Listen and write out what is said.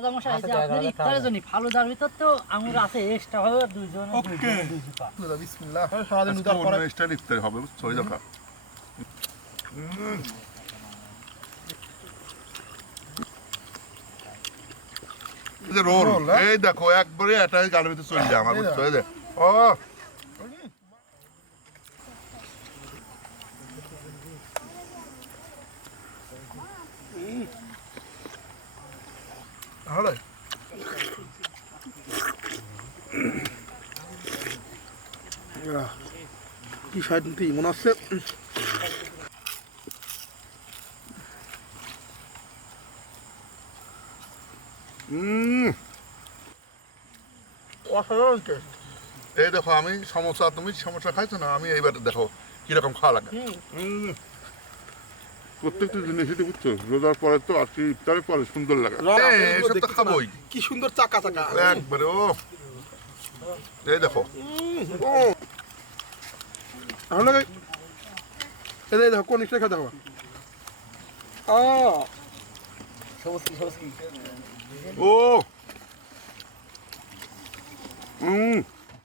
রাজামশাই এই যে আপনার ইফতারের জন্য ফালুদার ভিতর তো আঙুর আছে এক্সট্রা ভাবে দুইজন ওকে বিসমিল্লাহ সারাদিন উদার অন্য করে স্টাইল ইফতারি হবে বুঝছো ওই দেখা রোল এই দেখো একবারে এটাই গালের ভিতরে চলে যায় আমার বুঝছো এই যে ও হলে কি শান্তি মনে হচ্ছে অসাধারণ টেস্ট এই দেখো আমি সমোসা তুমি সমোসা খাইছো না আমি এইবার দেখো কিরকম খাওয়া লাগে প্রত্যেকটা জিনিসই বুঝছো রোজার পরে তো আজকে ইফতারের পরে সুন্দর লাগে এসব তো খাবোই কি সুন্দর চাকা চাকা একবারে ও এই দেখো তাহলে এই দেখো কোন ইসে খেতে হবে ও